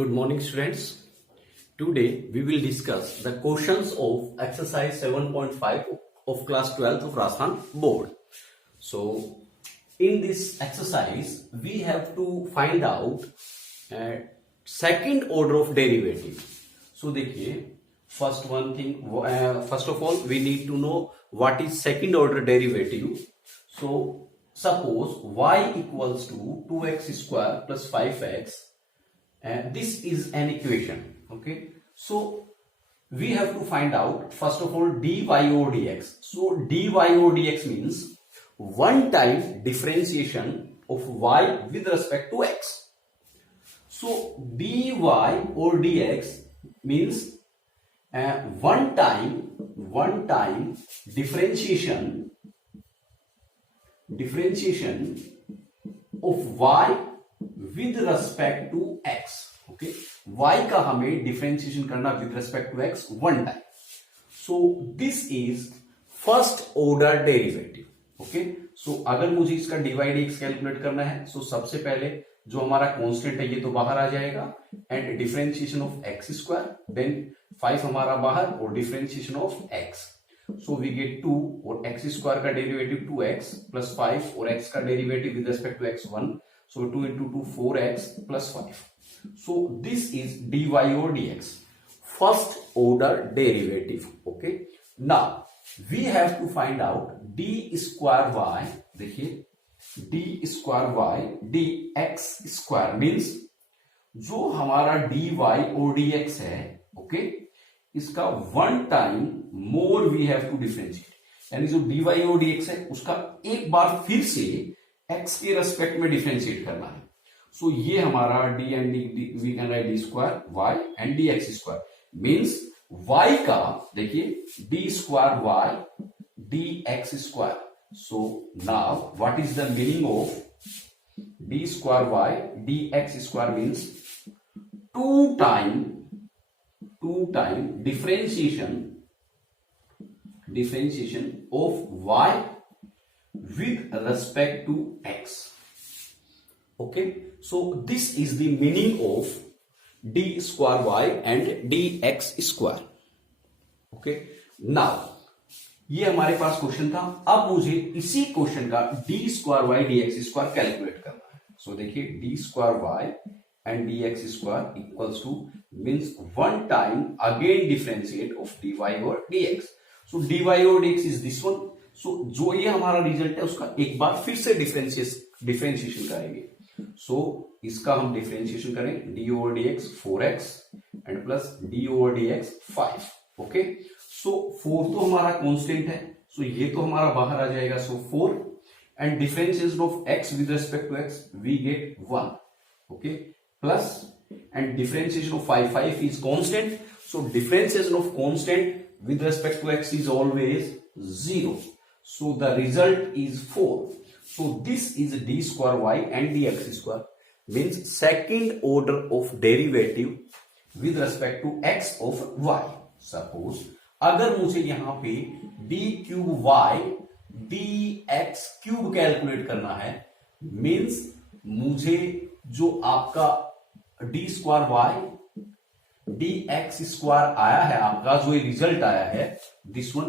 Good morning, students. Today we will discuss the questions of exercise 7.5 of class 12th of Rajasthan board. So, in this exercise, we have to find out second order of derivative. So, देखिए, first of all, we need to know what is second order derivative. So, suppose y equals to 2x square plus 5x. This is an equation. Okay, so we have to find out first of all dy over dx. So dy over dx means one time differentiation of y with respect to x. So dy over dx means one time differentiation of y with respect to x. Okay, y का हमें differentiation करना with respect to x one time. So this is first order derivative. Okay, so अगर मुझे इसका divide x calculate करना है, सो सबसे पहले जो हमारा कांस्टेंट है ये तो बाहर आ जाएगा and differentiation of x square, then 5 हमारा बाहर और differentiation of x. So we get 2 और एक्स स्क्वायर का डेरिवेटिव 2x प्लस 5 और x का derivative with respect to x 1. So 2 into 2 4x plus 5. So this is dy over dx, first order derivative. Okay, now we have to find out d square y. देखिए d square y dx square means जो हमारा dy और dx है, okay, इसका one time more we have to differentiate. यानी जो dy और dx है उसका एक बार फिर से x के रेस्पेक्ट में डिफरेंशिएट करना है. सो ये हमारा d and we can write d square y and d x square means y का देखिए d square y d x square. So now what is the meaning of d square y d x square means two time differentiation of y with respect to x. Okay, so this is the meaning of d square y and dx square. Okay, now ये हमारे पास question था. अब मुझे इसी question का d square y dx square calculate करना है. सो देखिए d square y and dx square equals two means one time again differentiate of dy और dx. सो dy और dx इज दिस वन. सो जो ये हमारा रिजल्ट है उसका एक बार फिर से डिफरेंशिएशन करेंगे. सो इसका हम डिफरेंशिएशन करें d over d x 4x and plus d over d x 5. Okay, so 4 तो हमारा कांस्टेंट है, सो ये तो हमारा बाहर आ जाएगा. So 4 and differentiation of x with respect to x we get 1. Okay, plus and differentiation of 5 is constant. So differentiation of constant with respect to x is always 0. So the result is 4. So this is d square y and dx square means second order of derivative with respect to x of y. Suppose अगर मुझे यहां पे d cube y dx cube calculate करना है means मुझे जो आपका d square y dx square आया है, आपका जो रिजल्ट आया है दिस वन,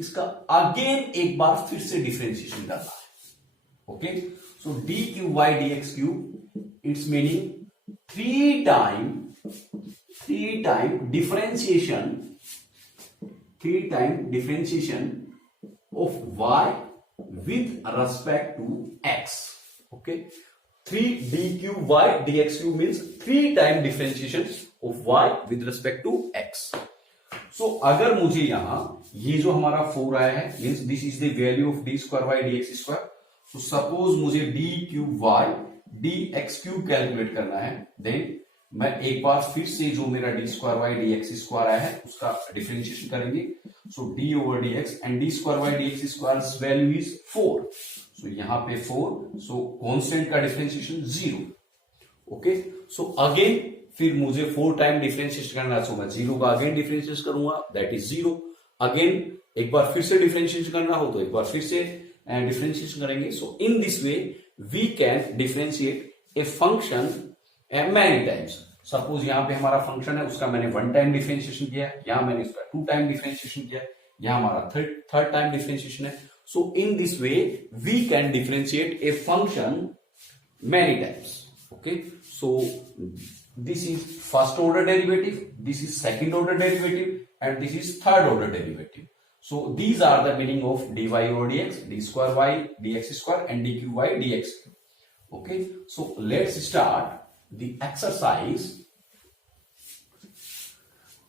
इसका अगेन एक बार फिर से डिफरेंशिएशन करना है. Okay, so d cube y d x cube it's meaning three time differentiation of y with respect to x. Okay, 3 d cube y d x cube means 3 time differentiation of y with respect to x. So अगर मुझे यहां ये जो हमारा 4 आया है means this is the value of d square y d x square. So suppose मुझे d cube y d x cube calculate करना है, देन मैं एक बार फिर से जो मेरा d square y d x square आया है उसका डिफरेंशिएशन करेंगे. So d over d x and d square y d x square value is 4. So यहां पे 4, सो कांस्टेंट का डिफरेंशिएशन 0. ओके, सो अगेन फिर मुझे 4 टाइम डिफरेंशिएट करना है, सो मैं 0 का अगेन डिफरेंशिएट करूंगा, दैट इज 0. अगेन एक बार फिर से डिफरेंशिएट करना हो तो एक बार फिर से डिफरेंशिएशन करेंगे. So in this way we can differentiate a function many times. Suppose यहाँ पे हमारा फंक्शन है, उसका मैंने 1 टाइम डिफरेंशिएशन किया, यहाँ मैंने उसका 2 टाइम डिफरेंशिएशन किया, यहाँ हमारा थर्ड टाइम डिफरेंशिएशन है. So in this way we can differentiate a function many times. Okay, so this is first order derivative, this is second order derivative, and this is third order derivative. So these are the meaning of dy over dx, d square y dx square, and dqy dx. Okay, so let's start the exercise.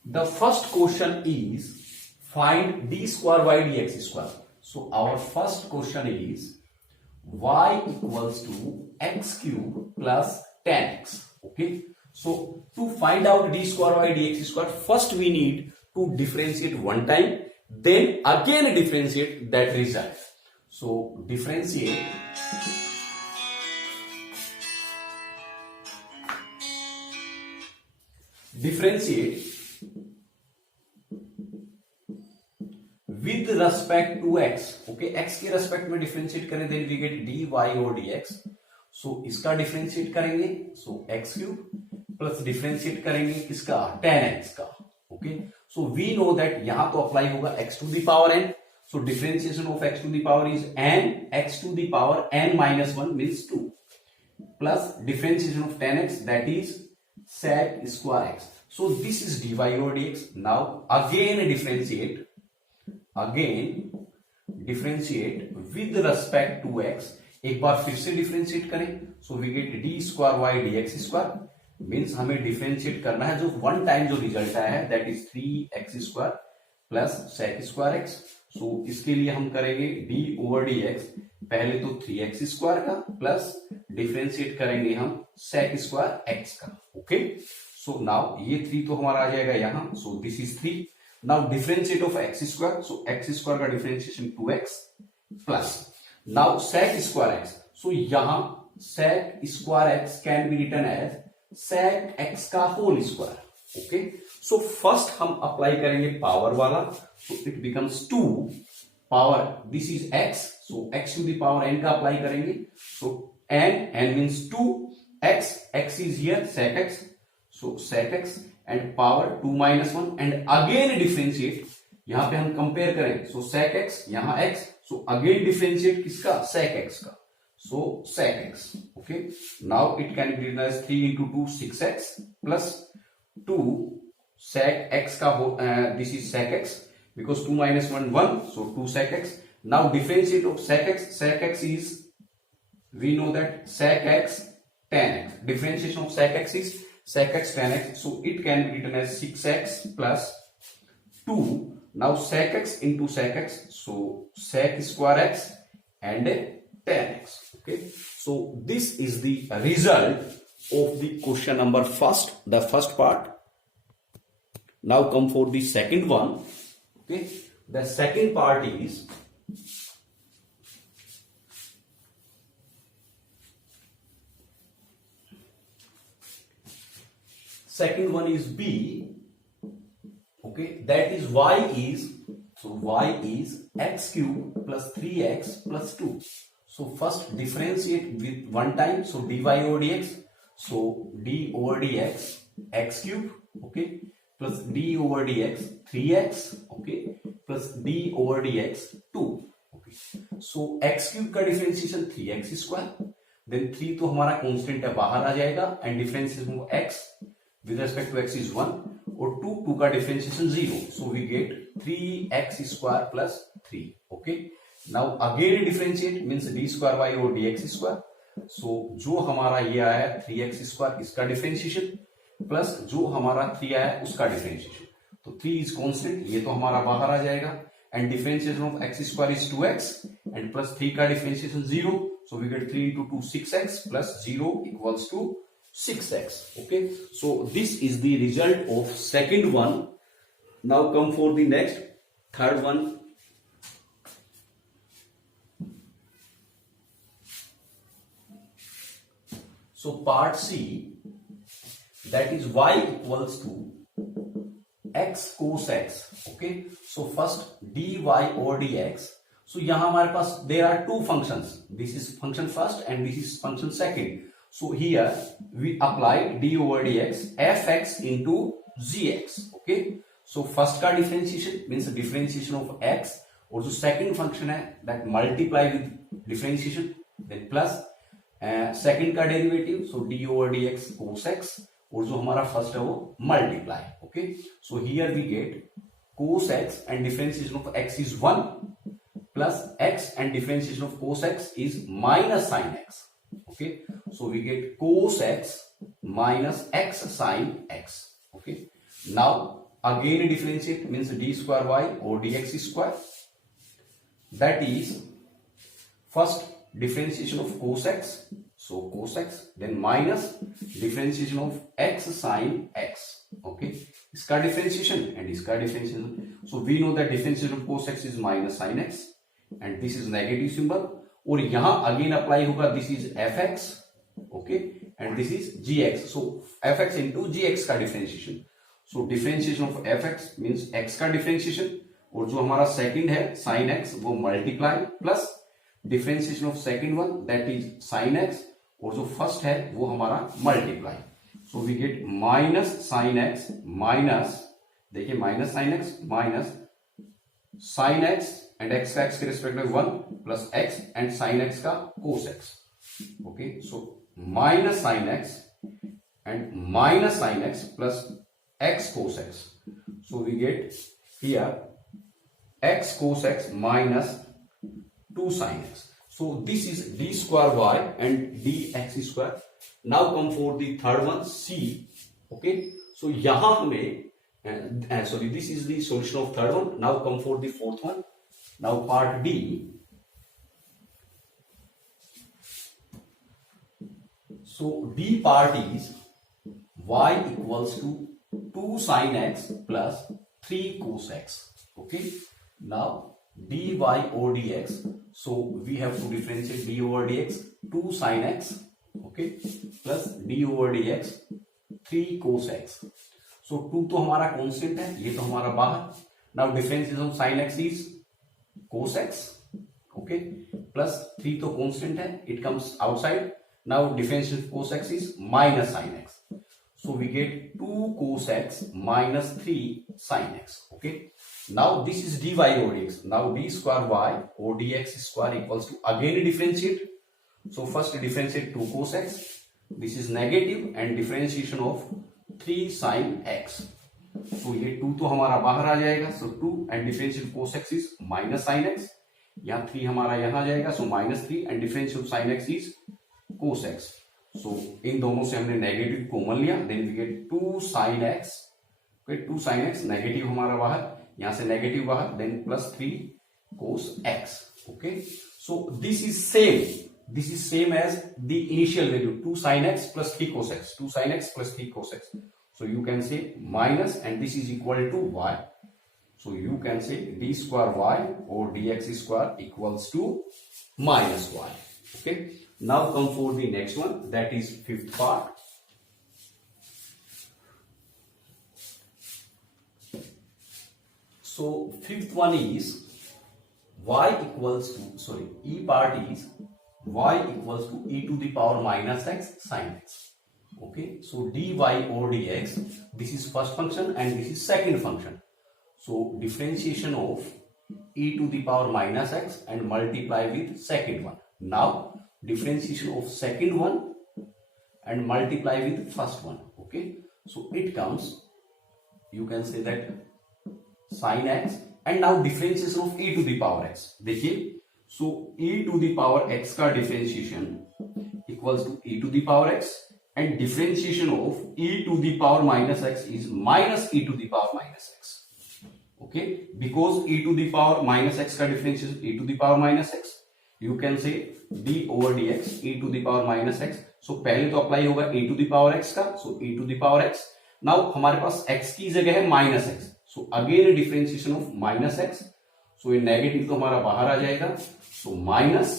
The first question is find d square y dx square. So our first question is y equals to x cube plus 10x. Okay, so to find out d square y dx square, first we need to differentiate one time, then again differentiate that result. So differentiate with respect to x. Okay, x के respect में differentiate करें, then we get dy over dx. So इसका differentiate करेंगे, so x cube plus differentiate करेंगे किसका, tan x का. Okay, so we know that यहां तो अप्लाई होगा x to the power n. So differentiation of x to the power is n, x to the power n minus 1 means 2, plus differentiation of tan x that is sec square x. So this is dy over dx. Now again differentiate with respect to x. एक बार फिर से differentiate करें, so we get d square y d x square. Means हमें differentiate करना है, जो one time जो result आया है that is 3x square plus sec square x. So इसके लिए हम करेंगे डी ओवर डी एक्स, पहले तो 3x स्क्वायर का प्लस डिफरेंशिएट करेंगे हम सेक स्क्वायर एक्स का. ओके, सो नाउ ये 3 तो हमारा आ जाएगा यहां, सो this is 3. Now differentiate of x square, so x square का differentiation 2x plus now sec square x. So यहाँ sec square x can be written as sec x का whole square. Okay, so first हम apply करेंगे power वाला, so it becomes 2 power, this is x, so x to the power n का apply करेंगे, so n means 2, x is here sec x, so sec x and power 2 minus 1 and again differentiate. यहां पे हम compare करें, so sec x, यहां x, so again differentiate किसका, sec x का, so sec x. Okay, now it can be written as 3 into 2 6x plus 2 sec x का, this is sec x because 2 minus 1 1, so 2 sec x. Now differentiate of sec x is, we know that sec x tan x. Differentiation of sec x is sec x tan x, so it can be written as 6x plus 2. Now sec x into sec x, so sec square x and tan x. Okay, so this is the result of the question number first, the first part. Now come for the second one. Okay, the second part is second one is B. Okay, that is y is, so y is x cube plus 3x plus 2. So first differentiate with one time, so dy over dx, so d over dx x cube, okay, plus d over dx 3x, okay, plus d over dx 2. Okay, so x cube का differentiation 3x square, then 3 तो हमारा constant है, बाहर आ जाएगा, and differentiation of x with respect to x is 1, और 2 का differentiation 0, so we get 3x square plus 3. Okay, now again differentiate means d square y over dx square. So जो हमारा ये आया 3x square इसका differentiation प्लस जो हमारा 3 आया उसका differentiation, तो 3 is constant, ये तो हमारा बाहर आ जाएगा, and differentiation of x square is 2x and plus 3 का differentiation 0, so we get 3 into 2 6x plus 0 equals to 6x. Okay, so this is the result of second one. Now come for the next, third one. So part C, that is y equals to x cos x. Okay, so first dy over dx. So यहां हमारे पास there are two functions, this is function first and this is function second. So here we apply d over dx fx into gx. Okay, so first का differentiation means differentiation of x, और जो second function है that multiply with differentiation, then plus second का derivative, so d over dx cos x, और जो हमारा first है वो multiply. Okay, so here we get cos x and differentiation of x is 1 plus x and differentiation of cos x is minus sin x. Okay, so we get cos x minus x sin x. Okay, now again differentiate means d square y or dx square, that is first differentiation of cos x, so cos x, then minus differentiation of x sin x. Okay, इसका differentiation and इसका differentiation, so we know that differentiation of cos x is minus sin x and this is negative symbol, और यहां again apply होगा this is fx, okay, and this is gx, so fx into gx का differentiation, so differentiation of fx means x का differentiation, और जो हमारा second है sin x वो multiply plus differentiation of second one that is sin x, और जो first है वो हमारा multiply, so we get minus sin x minus, देखिए minus sin x minus sin x and x का x के रिस्पेक्ट में 1 plus x and sin x का cos x. Okay, so minus sin x and minus sin x plus x cos x, so we get here x cos x minus 2 sin x. So this is d square y and dx square. Now come for the third one, c. Okay, so यहां हमें sorry, this is the solution of third one. Now come for the fourth one. Now part D. So D part is y equals to 2 sin x plus 3 cos x. Okay, now dy over dx, so we have to differentiate d over dx 2 sin x, okay, plus d over dx 3 cos x. So 2 तो हमारा constant है, ये तो हमारा बाहर. Now differentiation of sin x is cos x, okay, plus 3 तो constant है, it comes outside. Now differentiation of cos x is minus sin x, so we get 2 cos x minus 3 sin x. Okay, now this is dy over dx. Now d square y or dx square equals to, again differentiate, so first differentiate 2 cos x, this is negative, and differentiation of 3 sin x, so ये 2 तो हमारा बाहर आ जाएगा, so 2 and differentiation cos x is minus sin x, यहाँ 3 हमारा यहाँ जाएगा, so minus 3 and differentiation of sin x is cos x, so इन दोनों से हमने नेगेटिव कॉमन लिया, then we get 2 sin x, okay, 2 sin x, negative हमारा बाहर, यहाँ से नेगेटिव बाहर, then plus 3 cos x. Okay, so this is same as the initial value 2 sin x plus 3 cos x, 2 sin x plus 3 cos x, so you can say minus, and this is equal to y, so you can say d square y or dx square equals to minus y. Okay, now come for the next one, that is fifth part. So fifth one is y equals to, sorry, e part is y equals to e to the power minus x sin x. Okay, so dy over dx, this is first function and this is second function, so differentiation of e to the power minus x and multiply with second one. Now differentiation of second one and multiply with first one. Okay, so it comes, you can say that sin x, and now differentiation of e to the power x. देखिए, so e to the power x का differentiation equals to e to the power x, and differentiation of e to the power minus x is minus e to the power minus x. Okay, because e to the power minus x का differentiation e to the power minus x, you can say d over dx e to the power minus x. So पहले तो apply होगा e to the power x का, so e to the power x. Now हमारे पास x की जगह है minus x, so again differentiation of minus x, so ये negative तो हमारा बाहर आ जाएगा, so minus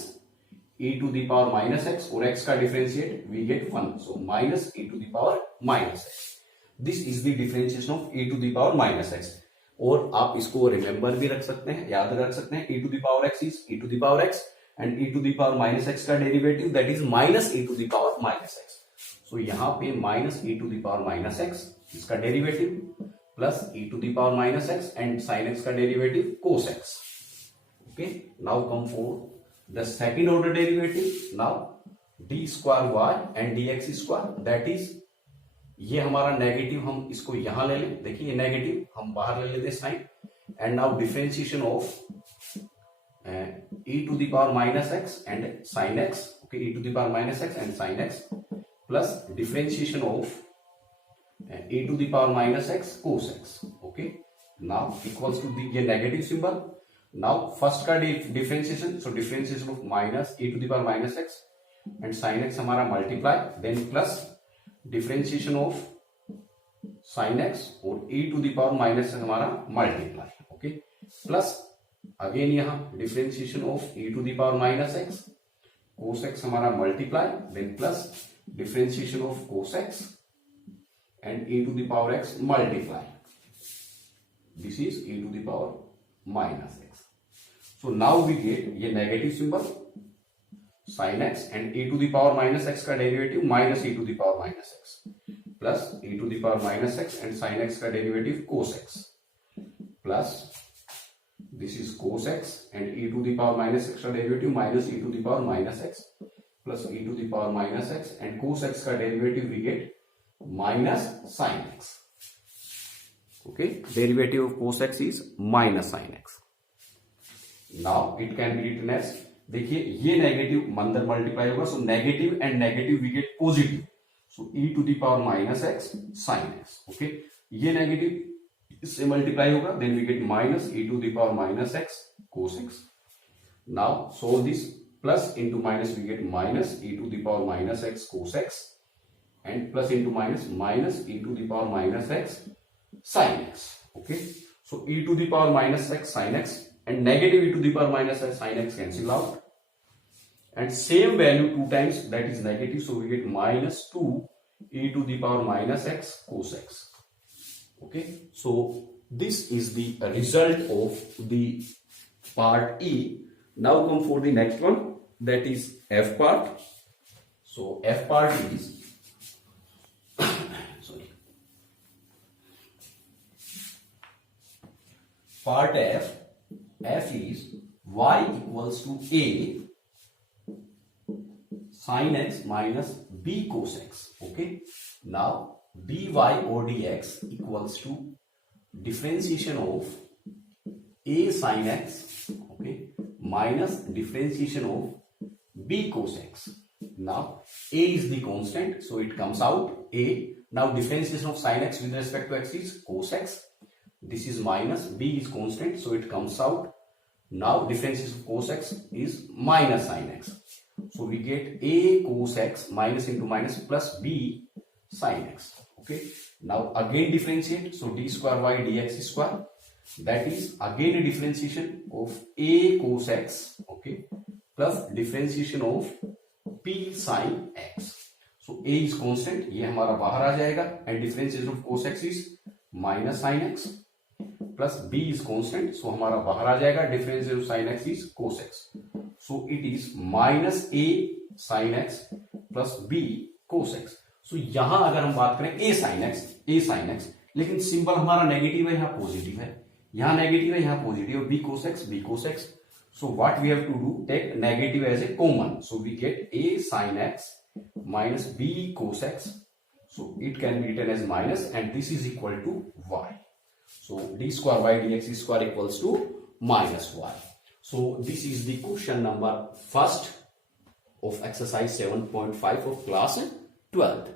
e to the power minus x, और x का differentiate we get 1, so minus e to the power minus x. This is the differentiation of e to the power minus x. और आप इसको remember भी रख सकते हैं, याद रख सकते हैं, e to the power x is e to the power x and e to the power minus x का derivative that is minus e to the power minus x. So यहां पे minus e to the power minus x इसका derivative plus e to the power minus x and sine x का derivative cos x. Okay, now come for the second order derivative. Now d square y and d x square that is, ये हमारा negative, हम इसको यहां ले लें. देखिए ये नेगेटिव हम बाहर ले लेते sine. And now differentiation of e to the power minus x and sin x. Okay, e to the power minus x and sin x plus differentiation of e to the power minus x cos x. Okay, now equals to the ये negative symbol. Now first का differentiation, so differentiation of minus e to the power minus x and sin x हमारा multiply, then plus differentiation of sin x और e to the power minus x हमारा multiply. Okay, plus again यहां differentiation of e to the power minus x cos x हमारा multiply, then plus differentiation of cos x and e to the power x multiply. This is e to the power minus x. So now we get ये negative symbol sine x and e to the power minus x का derivative minus e to the power minus x plus e to the power minus x and sine x का derivative cos x plus this is cos x and e to the power minus x का derivative minus e to the power minus x plus e to the power minus x and cos x का derivative we get minus sin x. Okay, derivative of cos x is minus sin x. Now it can be written as, देखिए ये negative अंदर multiply होगा, so negative and negative we get positive, so e to the power minus x sin x. Okay, ये negative इससे multiply होगा, then we get minus e to the power minus x cos x. Now solve this, plus into minus we get minus e to the power minus x cos x and plus into minus minus e to the power minus x sin x. Okay, so e to the power minus x sin x and negative e to the power minus x sin x cancel out and same value two times, that is negative, so we get minus 2 e to the power minus x cos x. Okay, so this is the result of the part E. Now come for the next one, that is F part. So F part is sorry, part F. F is y equals to a sin x minus b cos x. Okay, now dy or dx equals to differentiation of a sin x, okay, minus differentiation of b cos x. Now a is the constant, so it comes out a. Now differentiation of sin x with respect to x is cos x. This is minus, b is constant, so it comes out. Now differentiation of cos x is minus sin x, so we get a cos x minus into minus plus b sin x. Okay, now again differentiate, so d square y dx square, that is again a differentiation of a cos x, okay, plus differentiation of p sin x. So a is constant, ये हमारा बाहर आ जाएगा, and differentiation of cos x is minus sin x, plus b is constant, so हमारा बाहर आ जाएगा, differentiation of sin x is cos x, so it is minus a sin x plus b cos x. So यहां अगर हम बात करें a sin x, लेकिन सिंबल हमारा नेगेटिव है, यहां पॉजिटिव है, यहां नेगेटिव है, यहां पॉजिटिव है, b cos x. So what we have to do, take negative as a common, so we get a sin x minus b cos x, so it can be written as minus, and this is equal to y. So d square y dx square equals to minus y. So this is the question number first of exercise 7.5 of class 12th.